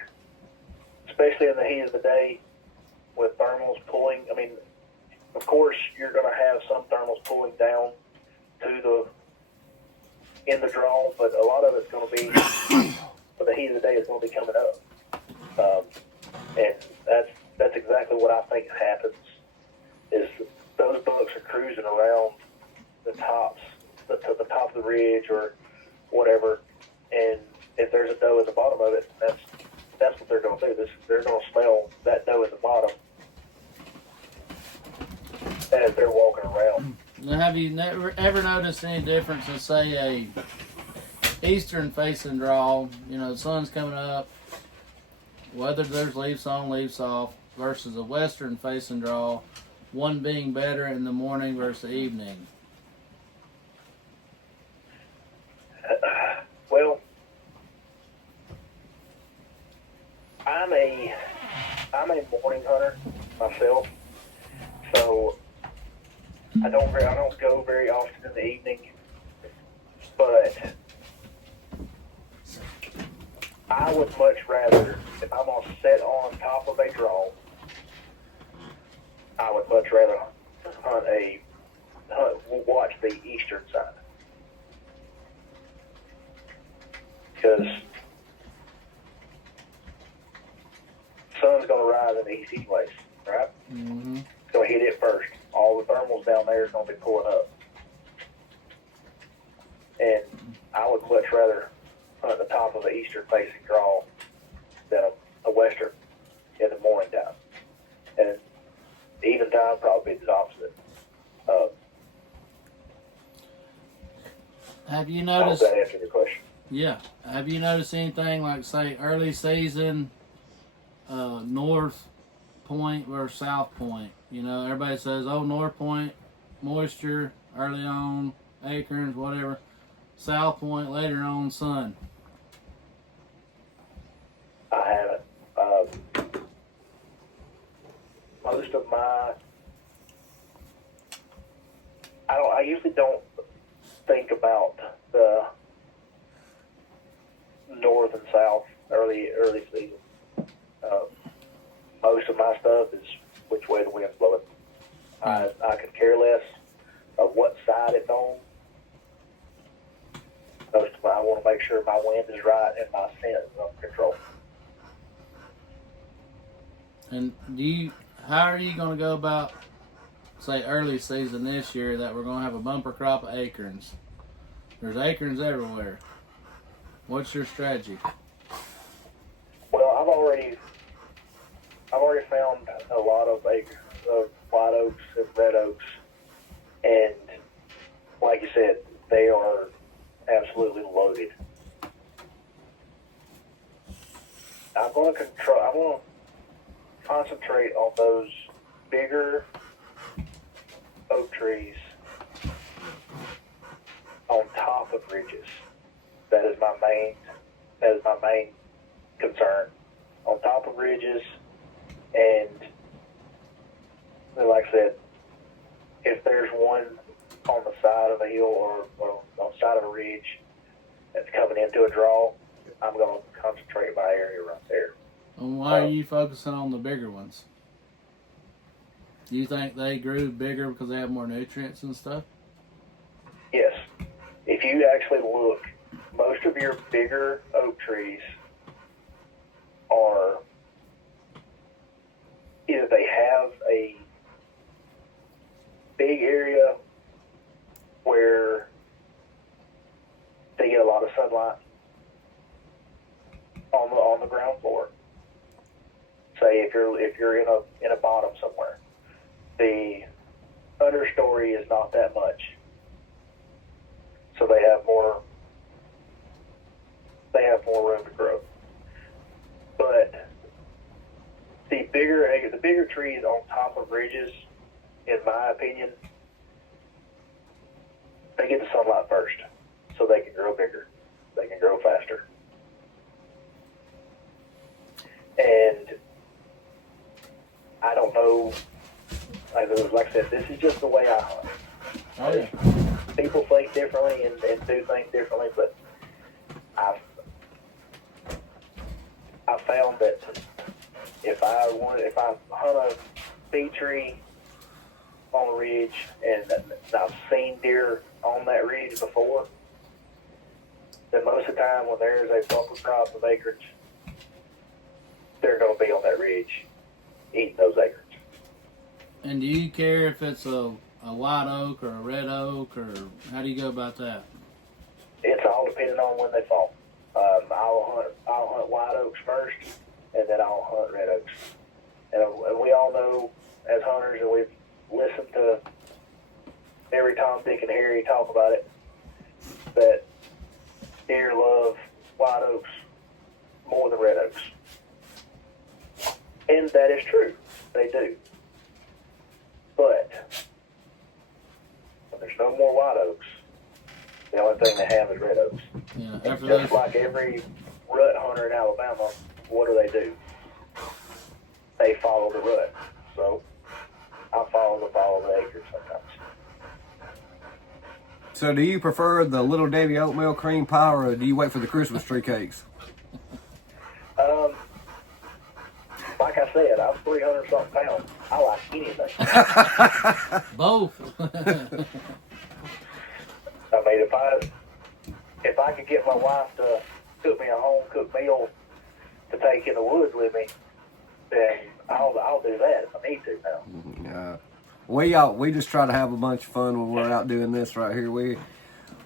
in the heat of the day with thermals pulling. I mean, of course, you're going to have some thermals pulling down in the draw, but a lot of it's going to be, for the heat of the day, it's going to be coming up. And that's exactly what I think happens, is those bucks are cruising around the top of the ridge or whatever, and if there's a doe at the bottom of it, that's what they're going to do. They're going to smell that doe at the bottom as they're walking around. Now, have you ever noticed any difference in, say, a eastern facing draw, the sun's coming up, whether there's leaves on, leaves off, versus a western facing draw, one being better in the morning versus the evening? Well, I'm a morning hunter myself, so I don't go very often in the evening, but I would much rather, if I'm gonna sit on top of a draw, I would much rather watch the eastern side, because sun's gonna rise in the east anyways, right? Mm-hmm. It's gonna hit it first. All the thermals down there is gonna be pulling up, and I would much rather hunt the top of the eastern facing draw than a western in the morning time. And even time probably be the opposite. Have you I hope noticed? that answered your question. Yeah. Have you noticed anything like, say, early season, north point versus south point? Everybody says, oh, north point, moisture, early on, acorns, whatever. South point, later on, sun. I haven't. Most of my, I usually don't think about the north and south early season. Most of my stuff is which way the wind's blowing. I could care less of what side it's on. I want to make sure my wind is right and my scent is under control. And how are you going to go about, say, early season this year that we're going to have a bumper crop of acorns? There's acorns everywhere. What's your strategy? Well, I've already found a lot of acres of white oaks and red oaks, and like you said, they are absolutely loaded. I'm going to concentrate on those bigger oak trees on top of ridges. That is my main concern. On top of ridges, and like I said, if there's one on the side of a hill or on the side of a ridge that's coming into a draw, I'm going to concentrate my area right there. And why are you focusing on the bigger ones? Do you think they grew bigger because they have more nutrients and stuff? Yes. If you actually look, most of your bigger oak trees are either they have a big area where they get a lot of sunlight on the ground floor. Say if you're in a bottom somewhere, the understory is not that much, so they have more room to grow. But the bigger trees on top of ridges, in my opinion, they get the sunlight first, so they can grow bigger, they can grow faster. And I don't know, like I said, this is just the way I hunt. Oh, yeah. People think differently and do things differently, but I've found that if I hunt a bee tree on a ridge and I've seen deer on that ridge before, then most of the time when there's a bumper crop of acreage, they're going to be on that ridge eating those acres. And do you care if it's a white oak or a red oak, or how do you go about that? It's all depending on when they fall. I'll hunt white oaks first, and then I'll hunt red oaks. And we all know as hunters, and we've listened to every Tom, Dick, and Harry talk about it, that deer love white oaks more than red oaks. And that is true. They do. But when there's no more white oaks, the only thing they have is red oaks. Yeah, And just like every rut hunter in Alabama, what do? They follow the rut. So I follow the acres sometimes. So do you prefer the Little Debbie oatmeal cream pie, or do you wait for the Christmas tree cakes? Like I said, I'm 300-something pounds. I like anything. Both. I mean, if I could get my wife to cook me a home-cooked meal to take in the woods with me, then I'll do that if I need to now. We just try to have a bunch of fun when we're out doing this right here.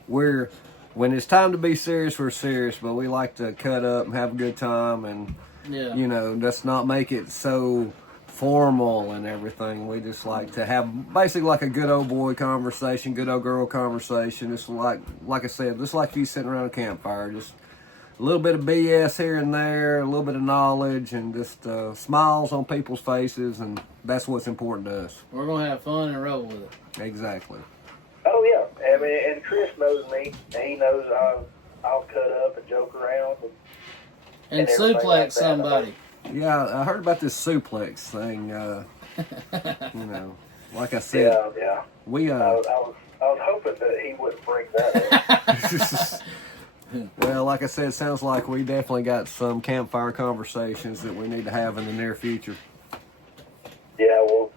We're when it's time to be serious, we're serious, but we like to cut up and have a good time, and just not make it so formal and everything. We just like to have basically like a good old boy conversation, good old girl conversation. It's like I said, just like you sitting around a campfire, just a little bit of BS here and there, a little bit of knowledge, and just smiles on people's faces, and that's what's important to us. We're going to have fun and roll with it. Exactly. Oh, yeah. I mean, and Chris knows me, and he knows I'll cut up and joke around. And suplex like somebody. Yeah, I heard about this suplex thing. Like I said. Yeah. We I was hoping that he wouldn't bring that up. Well, like I said, it sounds like we definitely got some campfire conversations that we need to have in the near future. Yeah, well,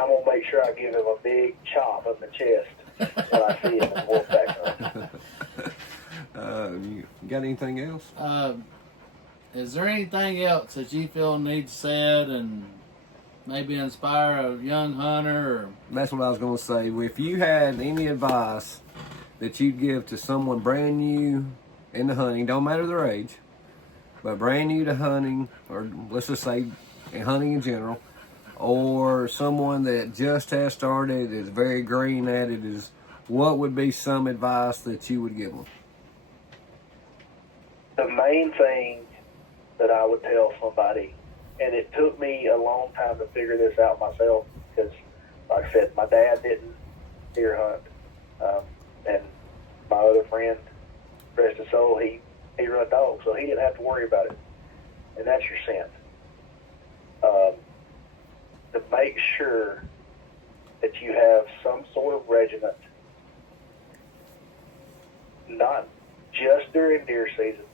I'm going to make sure I give him a big chop in the chest when I see him in the wolfpack hunt. You got anything else? Is there anything else that you feel needs said and maybe inspire a young hunter? Or? That's what I was going to say. If you had any advice that you'd give to someone brand new into hunting, don't matter their age, but brand new to hunting, or let's just say hunting in general, or someone that just has started, is very green at it, what would be some advice that you would give them? The main thing that I would tell somebody, and it took me a long time to figure this out myself, because, like I said, my dad didn't deer hunt, and my other friend, rest his soul, he run dogs, so he didn't have to worry about it, and that's your scent. To make sure that you have some sort of regiment, not just during deer season,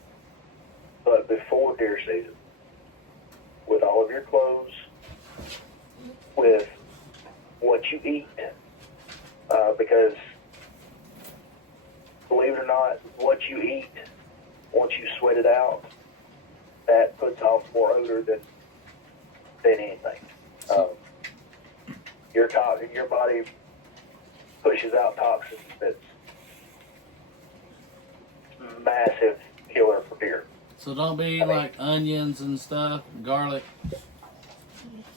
but before deer season, with all of your clothes, with what you eat, because believe it or not, what you eat, once you sweat it out, that puts off more odor than anything. Your body pushes out toxins that's massive killer for deer. So don't be like onions and stuff, garlic.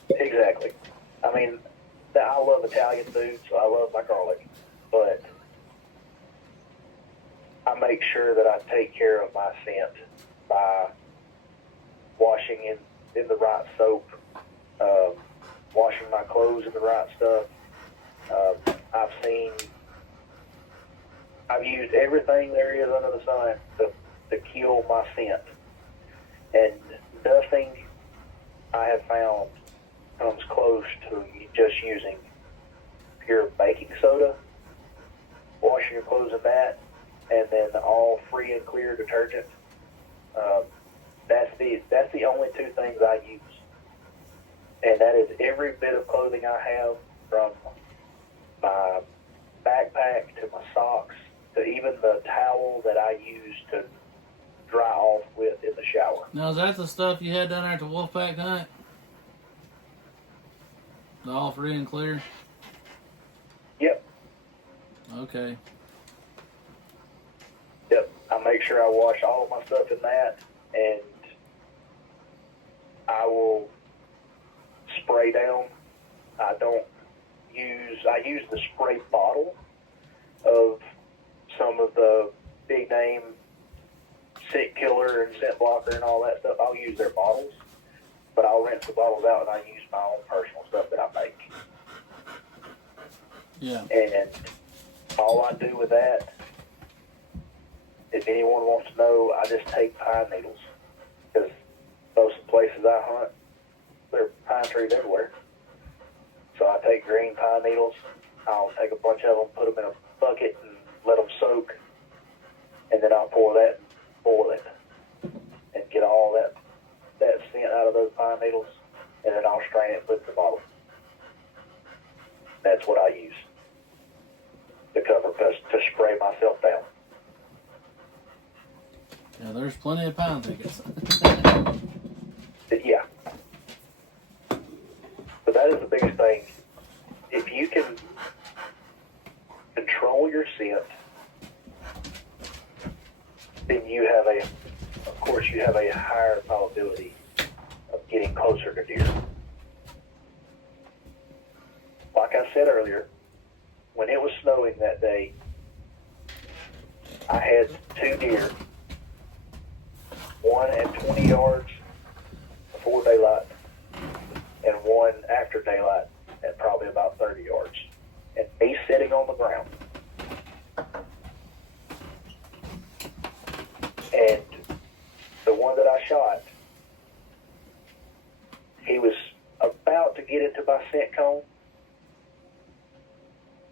Exactly. I mean, I love Italian food, so I love my garlic, but I make sure that I take care of my scent by washing in the right soap, washing my clothes in the right stuff. I've used everything there is under the sun to kill my scent, and nothing I have found comes close to just using pure baking soda, washing your clothes in that, and then all free and clear detergent. That's the only two things I use, and that is every bit of clothing I have, from my backpack to my socks to even the towel that I use to dry off with in the shower. Now, is that the stuff you had down there at the Wolfpack hunt? The all free and clear? Yep. Okay. Yep. I make sure I wash all of my stuff in that, and I will spray down. I use the spray bottle of some of the big name scent killer and scent blocker and all that stuff. I'll use their bottles, but I'll rinse the bottles out and I use my own personal stuff that I make. Yeah. And all I do with that, if anyone wants to know, I just take pine needles, because most of the places I hunt, there are pine trees everywhere. So I take green pine needles, I'll take a bunch of them, put them in a bucket and let them soak, and then I'll pour that and boil it and get all that scent out of those pine needles, and then I'll strain it and put it in the bottle. That's what I use to spray myself down. Yeah, there's plenty of pine thickets. Yeah. But that is the biggest thing. If you can control your scent, then you have a higher probability of getting closer to deer. Like I said earlier, when it was snowing that day, I had 2 deer, one at 20 yards before daylight, and one after daylight at probably about 30 yards. And me sitting on the ground. And the one that I shot, he was about to get into my scent cone,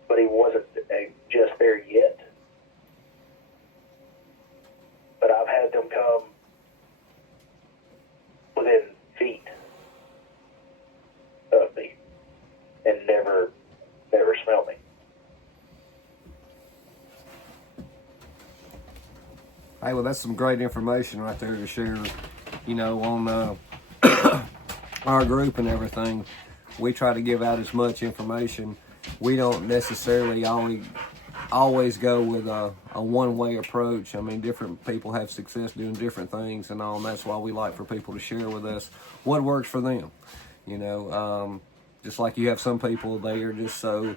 but he wasn't just there yet. But I've had them come within feet of me and never smell me. Hey, well, that's some great information right there to share, on our group and everything. We try to give out as much information. We don't necessarily always go with a one-way approach. I mean, different people have success doing different things and all, and that's why we like for people to share with us what works for them. Just like you have some people, they are just so,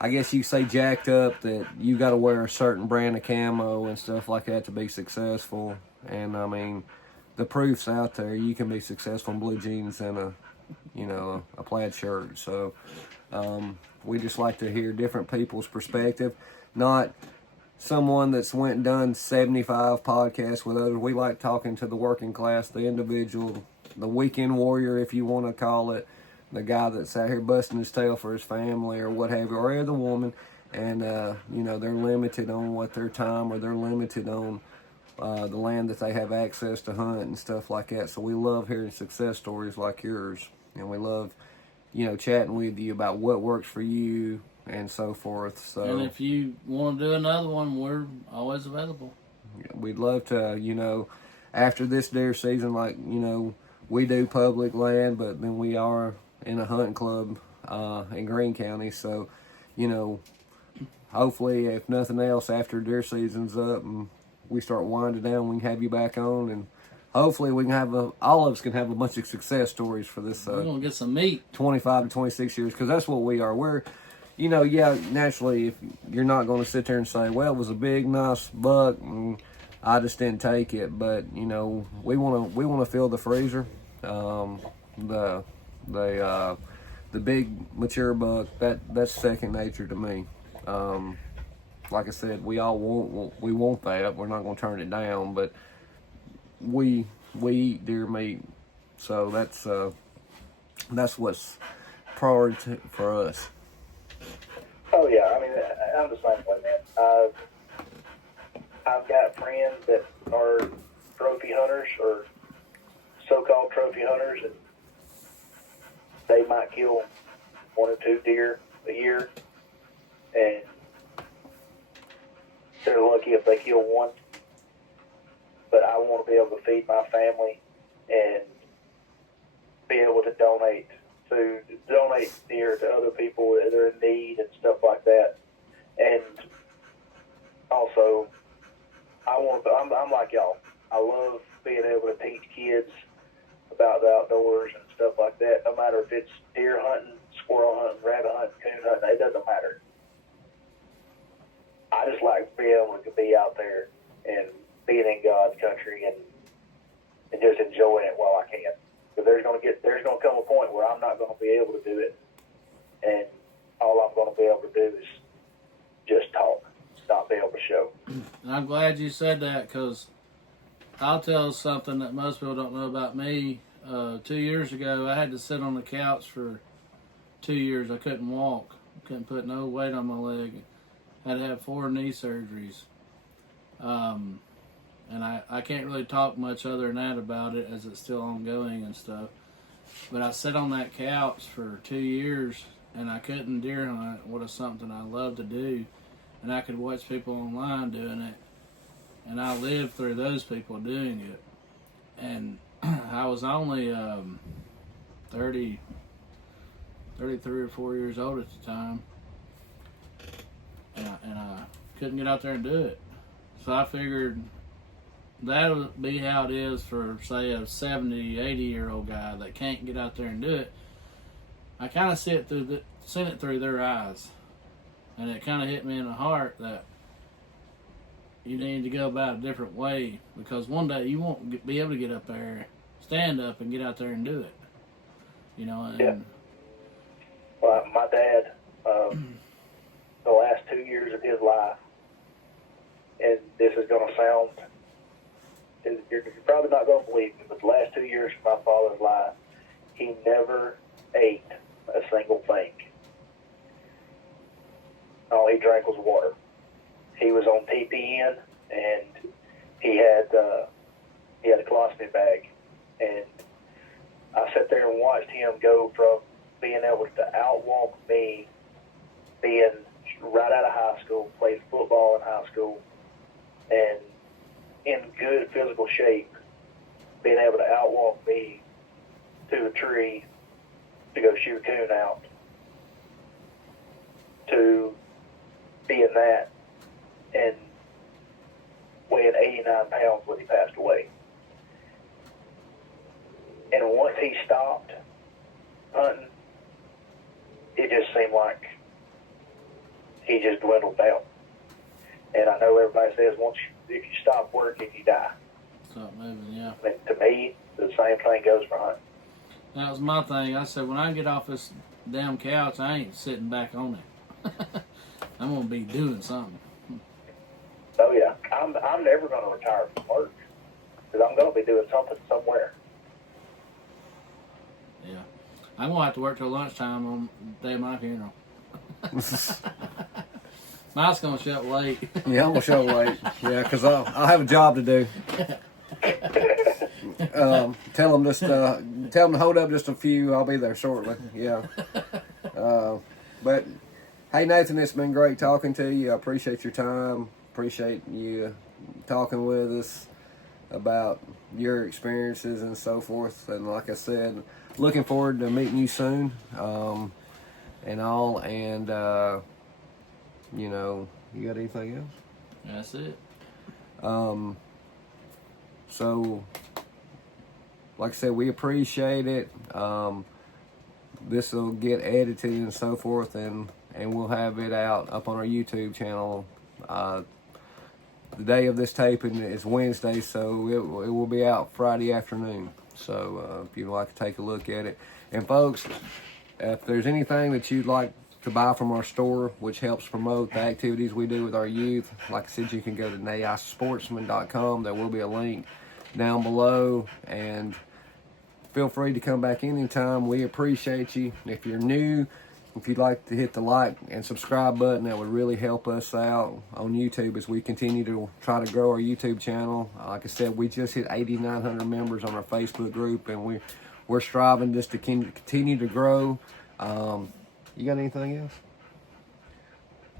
I guess you say, jacked up that you got to wear a certain brand of camo and stuff like that to be successful. And I mean, the proof's out there. You can be successful in blue jeans and a plaid shirt. So we just like to hear different people's perspective, not someone that's went and done 75 podcasts with others. We like talking to the working class, the individual, the weekend warrior, if you want to call it, the guy that's out here busting his tail for his family or what have you, or the woman, and you know, they're limited on what their time, or they're limited on the land that they have access to hunt and stuff like that. So we love hearing success stories like yours, and we love, you know, chatting with you about what works for you and so forth. So, and if you want to do another one, we're always available. We'd love to, you know, after this deer season, like, you know, we do public land, but then we are in a hunting club in Greene County. So, you know, hopefully, if nothing else, after deer season's up and we start winding down, we can have you back on, and hopefully we can have all of us can have a bunch of success stories for this. We're gonna get some meat. 25 to 26 years, because that's what we are. We're, you know, yeah, naturally, if you're not going to sit there and say, well, it was a big, nice buck, and I just didn't take it. But, you know, we want to fill the freezer. The big mature buck, that's second nature to me. Like I said, we want that. We're not going to turn it down, but we eat deer meat, so that's what's priority for us. Oh yeah, I mean, I'm the same way, man. I've got friends that are trophy hunters or so-called trophy hunters, and they might kill 1 or 2 deer a year, and they're lucky if they kill one. But I want to be able to feed my family and be able to donate food, donate deer to other people that are in need and stuff like that. And also, I'm like y'all. I love being able to teach kids about the outdoors and stuff like that. No matter if it's deer hunting, squirrel hunting, rabbit hunting, coon hunting, it doesn't matter. I just like being able to be out there and being in God's country and just enjoying it while I can. But there's gonna come a point where I'm not gonna be able to do it, and all I'm gonna be able to do is just talk, not be able to show. And I'm glad you said that, because I'll tell something that most people don't know about me. 2 years ago, I had to sit on the couch for 2 years. I couldn't walk. Couldn't put no weight on my leg. Had to have 4 knee surgeries. And I can't really talk much other than that about it, as it's still ongoing and stuff. But I sat on that couch for 2 years, and I couldn't deer hunt, what is something I love to do. And I could watch people online doing it, and I lived through those people doing it. And I was only 33 or 4 years old at the time, and I couldn't get out there and do it. So I figured that would be how it is for, say, a 70, 80-year-old guy that can't get out there and do it. I kind of seen it through their eyes, and it kind of hit me in the heart that you need to go about a different way, because one day you won't be able to get up there, stand up, and get out there and do it. You know. And, yeah. Well, my dad, the last 2 years of his life, and this is going to sound, you're probably not going to believe me, but the last 2 years of my father's life, he never ate a single thing. All he drank was water. He was on TPN, and he had a colostomy bag, and I sat there and watched him go from being able to outwalk me, being right out of high school, played football in high school, and in good physical shape, being able to outwalk me to a tree to go shoot a coon out, to being that and weighing 89 pounds when he passed away. And once he stopped hunting, it just seemed like he just dwindled down. And I know everybody says if you stop working, you die. stop moving, yeah. I mean, to me, the same thing goes for hunting. That was my thing. I said, when I get off this damn couch, I ain't sitting back on it. I'm going to be doing something. Oh, yeah. I'm never going to retire from work, because I'm going to be doing something somewhere. Yeah. I'm gonna have to work till lunchtime on the day of my funeral. Mine's gonna show up late. Yeah, I'm gonna show late. Yeah, because I'll have a job to do. Tell them to hold up just a few. I'll be there shortly. Yeah. But hey, Nathan, it's been great talking to you. I appreciate your time. Appreciate you talking with us about your experiences and so forth. And like I said, looking forward to meeting you soon. And all. And you know, you got anything else? That's it. So, like I said, we appreciate it. This will get edited and so forth, and we'll have it out up on our YouTube channel. The day of this taping is Wednesday, so it will be out Friday afternoon. So if you'd like to take a look at it. And folks, if there's anything that you'd like to buy from our store, which helps promote the activities we do with our youth, like I said, you can go to naisportsman.com. There will be a link down below, and feel free to come back anytime. We appreciate you. If you're new, if you'd like to hit the like and subscribe button, that would really help us out on YouTube as we continue to try to grow our YouTube channel. Like I said, we just hit 8,900 members on our Facebook group, and we're striving just to continue to grow. You got anything else?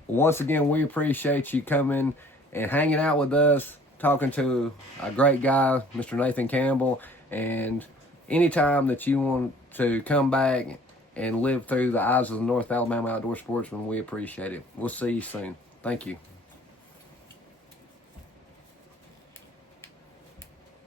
Once again, we appreciate you coming and hanging out with us, talking to a great guy, Mr. Nathan Campbell. And anytime that you want to come back and live through the eyes of the North Alabama Outdoor Sportsman, we appreciate it. We'll see you soon. Thank you.